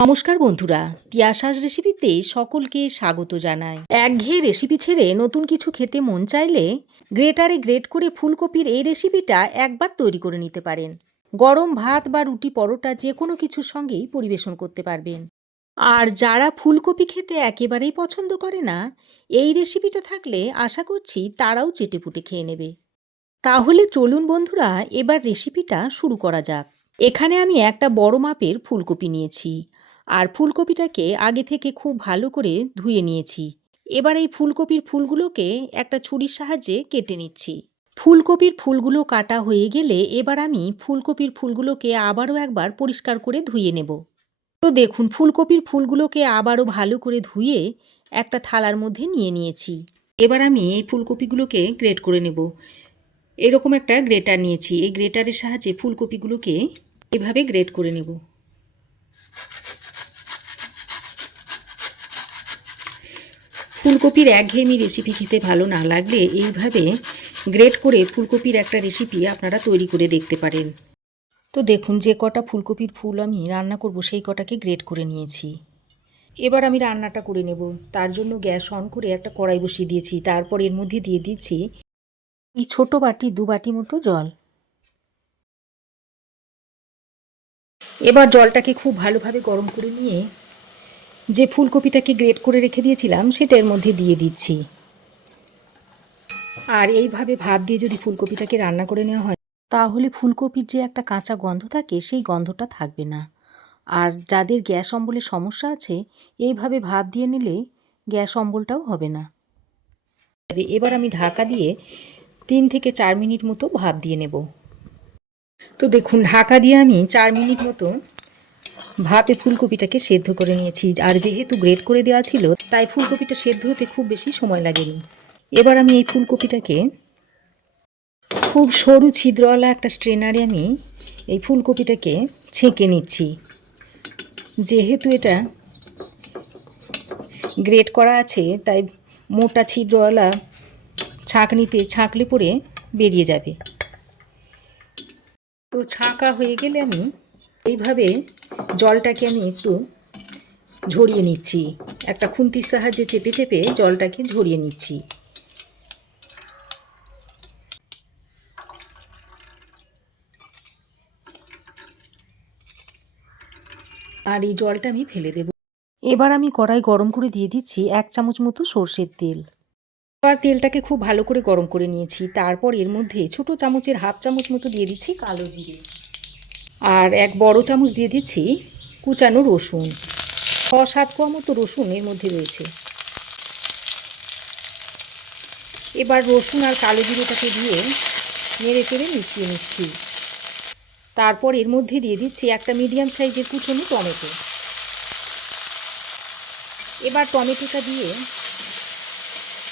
নমস্কার বন্ধুরা, তিয়াশাস রেসিপিতে সকলকে স্বাগত জানাই। একঘেয়ে রেসিপি ছেড়ে নতুন কিছু খেতে মন চাইলে গ্রেটারে গ্রেট করে ফুলকপির এই রেসিপিটা একবার তৈরি করে নিতে পারেন। গরম ভাত বা রুটি পরোটা যে কোনো কিছুর সঙ্গেই পরিবেশন করতে পারবেন। আর যারা ফুলকপি খেতে একেবারেই পছন্দ করে না, এই রেসিপিটা থাকলে আশা করছি তারাও চেটেপুটে খেয়ে নেবে। তাহলে চলুন বন্ধুরা, এবার রেসিপিটা শুরু করা যাক। এখানে আমি একটা বড় মাপের ফুলকপি নিয়েছি আর ফুলকপিটাকে আগে থেকে খুব ভালো করে ধুয়ে নিয়েছি। এবার এই ফুলকপির ফুলগুলোকে একটা ছুরির সাহায্যে কেটে নিচ্ছি। ফুলকপির ফুলগুলো কাটা হয়ে গেলে এবার আমি ফুলকপির ফুলগুলোকে আবারও একবার পরিষ্কার করে ধুয়ে নেব। তো দেখুন, ফুলকপির ফুলগুলোকে আবারও ভালো করে ধুয়ে একটা থালার মধ্যে নিয়ে নিয়েছি। এবার আমি এই ফুলকপিগুলোকে গ্রেট করে নেব। এরকম একটা গ্রেটার নিয়েছি। এই গ্রেটারের সাহায্যে ফুলকপিগুলোকে এভাবে গ্রেট করে নেব। ফুলকপির একঘেয়েমি রেসিপি খেতে ভালো না লাগলে এইভাবে গ্রেট করে ফুলকপির একটা রেসিপি আপনারা তৈরি করে দেখতে পারেন। তো দেখুন, যে কটা ফুলকপির ফুল আমি রান্না করব সেই কটাকে গ্রেট করে নিয়েছি। এবার আমি রান্নাটা করে নেব। তার জন্য গ্যাস অন করে একটা কড়াই বসিয়ে দিয়েছি। তারপর এর মধ্যে দিয়ে দিচ্ছি এই ছোট বাটি 2 বাটি মতো জল। এবার জলটাকে খুব ভালোভাবে গরম করে নিয়ে যে ফুলকপিটাকে গ্রেট করে রেখে দিয়েছিলাম সেটা এর মধ্যে দিয়ে দিচ্ছি। আর এইভাবে ভাপ দিয়ে যদি ফুলকপিটাকে রান্না করে নেওয়া হয় তাহলে ফুলকপির যে একটা কাঁচা গন্ধ থাকে সেই গন্ধটা থাকবে না। আর যাদের গ্যাস অম্বলের সমস্যা আছে, এইভাবে ভাপ দিয়ে নিলে গ্যাস অম্বলটাও হবে না। এবার আমি ঢাকা দিয়ে 3 থেকে 4 মিনিট মতো ভাপ দিয়ে নেব। তো দেখুন, ঢাকা দিয়ে আমি 4 মিনিট মতো ভাপে ফুলকপিটাকে সেদ্ধ করে নিয়েছি। আর যেহেতু গ্রেট করে দেওয়া ছিল তাই ফুলকপিটা সেদ্ধ হতে খুব বেশি সময় লাগেনি। এবার আমি এই ফুলকপিটাকে খুব সরু ছিদ্রওয়ালা একটা স্ট্রেনারে আমি এই ফুলকপিটাকে ছেঁকে নিচ্ছি। যেহেতু এটা গ্রেট করা আছে তাই মোটা ছিদ্রওয়ালা ছাঁকনিতে ছাঁকলে পরে বেরিয়ে যাবে। তো ছাঁকা হয়ে গেলে আমি এইভাবে জলটাকে আমি একটু ঝরিয়ে নিচ্ছি। একটা খুন্তির সাহায্যে চেপে চেপে জলটাকে ঝরিয়ে নিচ্ছি। আর এই জলটা আমি ফেলে দেব। এবার আমি কড়াই গরম করে দিয়ে দিচ্ছি 1 চামচ মতো সর্ষের তেল। এবার তেলটাকে খুব ভালো করে গরম করে নিয়েছি। তারপর এর মধ্যে ছোট চামচের হাফ চামচ মতো দিয়ে দিচ্ছি কালো জিরে। আর 1 বড় চামচ দিয়ে দিচ্ছি কুচানো রসুন। 6-7 কোয়া মতো রসুন এর মধ্যে রয়েছে। এবার রসুন আর কালো জিরেটাকে দিয়ে নেড়ে চেড়ে মিশিয়ে নিচ্ছি। তারপর এর মধ্যে দিয়ে দিচ্ছি একটা মিডিয়াম সাইজের কুচনো টমেটো। এবার টমেটোটা দিয়ে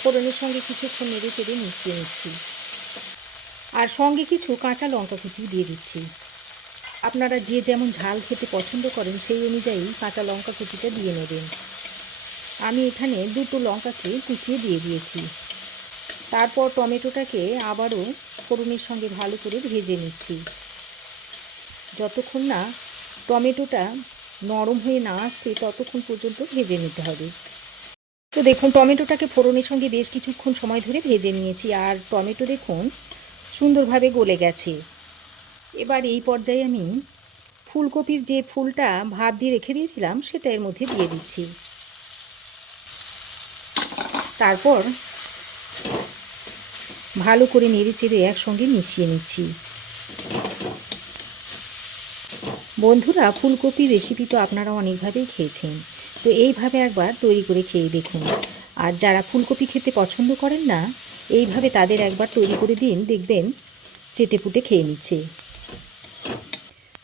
ফোড়নের সঙ্গে কিছুক্ষণ নেড়ে চেড়ে মিশিয়ে নিচ্ছি। আর সঙ্গে কিছু কাঁচা লঙ্কা কুচি দিয়ে দিচ্ছি। আপনারা যে যেমন ঝাল খেতে পছন্দ করেন সেই অনুযায়ী কাঁচা লঙ্কা কুচিটা দিয়ে নেবেন। আমি এখানে 2টো লঙ্কাকে কুচিয়ে দিয়ে দিয়েছি। তারপর টমেটোটাকে আবারও ফোড়নের সঙ্গে ভালো করে ভেজে নিচ্ছি। যতক্ষণ না টমেটোটা নরম হয়ে না আসছে ততক্ষণ পর্যন্ত ভেজে নিতে হবে। তো দেখুন, টমেটোটাকে ফোড়নের সঙ্গে বেশ কিছুক্ষণ সময় ধরে ভেজে নিয়েছি আর টমেটো দেখুন সুন্দরভাবে গলে গেছে। এবার এই পর্যায়ে আমি ফুলকপির যে ফুলটা ভাপ দিয়ে রেখে দিয়েছিলাম সেটা এর মধ্যে দিয়ে দিচ্ছি। তারপর ভালো করে নেড়ে চেড়ে একসঙ্গে মিশিয়ে নিচ্ছি। বন্ধুরা, ফুলকপির রেসিপি তো আপনারা অনেকভাবেই খেয়েছেন, তো এইভাবে একবার তৈরি করে খেয়ে দেখুন। আর যারা ফুলকপি খেতে পছন্দ করেন না, এইভাবে তাদের একবার তৈরি করে দিন, দেখবেন চেটেপুটে খেয়ে নিচ্ছে।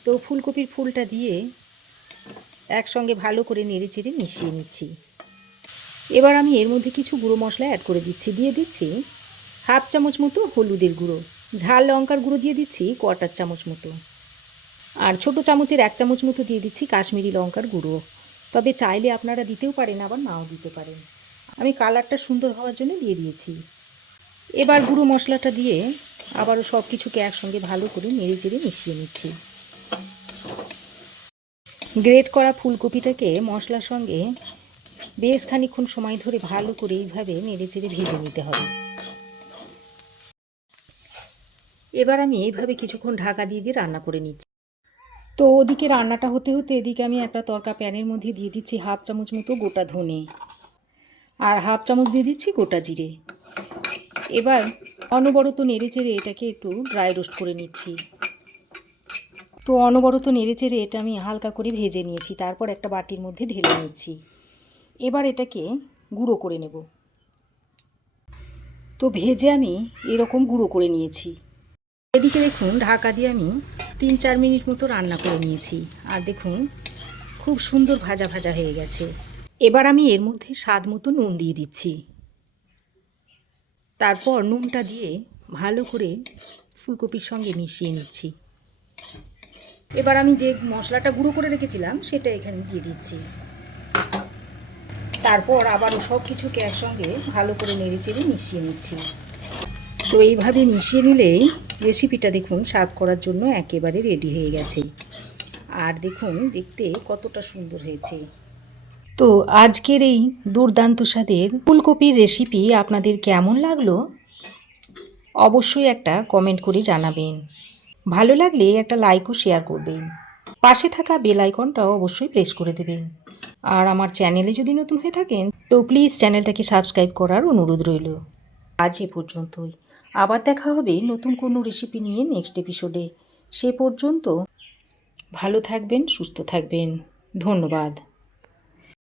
তো ফুলকপির ফুলটা দিয়ে একসঙ্গে ভালো করে নেড়ে চেড়ে মিশিয়ে নিচ্ছি। এবার আমি এর মধ্যে কিছু গুঁড়ো মশলা অ্যাড করে দিচ্ছি। দিয়ে দিচ্ছি হাফ চামচ মতো হলুদের গুঁড়ো, ঝাল লঙ্কার গুঁড়ো দিয়ে দিচ্ছি 1/4 চামচ মতো, আর ছোটো চামচের 1 চামচ মতো দিয়ে দিচ্ছি কাশ্মীরি লঙ্কার গুঁড়ো। তবে চাইলে আপনারা দিতেও পারেন, আবার নাও দিতে পারেন। আমি কালারটা সুন্দর হওয়ার জন্য দিয়ে দিয়েছি। এবার গুঁড়ো মশলাটা দিয়ে আবারও সব কিছুকে একসঙ্গে ভালো করে নেড়ে চেড়ে মিশিয়ে নিচ্ছি। গ্রেট করা ফুলকপিটাকে মশলার সঙ্গে বেশ খানিকক্ষণ সময় ধরে ভালো করে এইভাবে নেড়েচেড়ে ভেজে নিতে হবে। এবার আমি এইভাবে কিছুক্ষণ ঢাকা দিয়ে দিয়ে রান্না করে নিচ্ছি। তো ওদিকে রান্নাটা হতে হতে এদিকে আমি একটা তরকা প্যানের মধ্যে দিয়ে দিচ্ছি হাফ চামচ মতো গোটা ধনে, আর হাফ চামচ দিয়ে দিচ্ছি গোটা জিরে। এবার অনবরত নেড়েচেড়ে এটাকে একটু ড্রাই রোস্ট করে নিচ্ছি। তো অনবরত নেড়েচেড়ে এটা আমি হালকা করে ভেজে নিয়েছি, তারপর একটা বাটির মধ্যে ঢেলে নিচ্ছি। এবার এটাকে গুঁড়ো করে নেব। তো ভেজে আমি এরকম গুঁড়ো করে নিয়েছি। এদিকে দেখুন ঢাকা দিয়ে আমি 3-4 মিনিট মতো রান্না করে নিয়েছি, আর দেখুন খুব সুন্দর ভাজা ভাজা হয়ে গেছে। এবার আমি এর মধ্যে স্বাদ মতো নুন দিয়ে দিচ্ছি। তারপর নুনটা দিয়ে ভালো করে ফুলকপির সঙ্গে মিশিয়ে নিচ্ছি। এবার আমি যে মশলাটা গুঁড়ো করে রেখেছিলাম সেটা এখানে দিয়ে দিচ্ছি। তারপর আবারও সব কিছুকে একসঙ্গে ভালো করে নেড়েচেড়ে মিশিয়ে নিচ্ছি। তো এইভাবে মিশিয়ে নিলেই রেসিপিটা দেখুন সার্ভ করার জন্য একেবারে রেডি হয়ে গেছে। আর দেখুন দেখতে কতটা সুন্দর হয়েছে। তো আজকের এই দুর্দান্ত স্বাদের ফুলকপির রেসিপি আপনাদের কেমন লাগলো অবশ্যই একটা কমেন্ট করে জানাবেন। ভালো লাগলে একটা লাইক ও শেয়ার করবেন। পাশে থাকা বেল আইকনটাও অবশ্যই প্রেস করে দেবেন। আর আমার চ্যানেলে যদি নতুন হয়ে থাকেন তো প্লিজ চ্যানেলটাকে সাবস্ক্রাইব করার অনুরোধ রইল। আজ এ পর্যন্তই। আবার দেখা হবে নতুন কোনো রেসিপি নিয়ে নেক্সট এপিসোডে। সে পর্যন্ত ভালো থাকবেন, সুস্থ থাকবেন। ধন্যবাদ।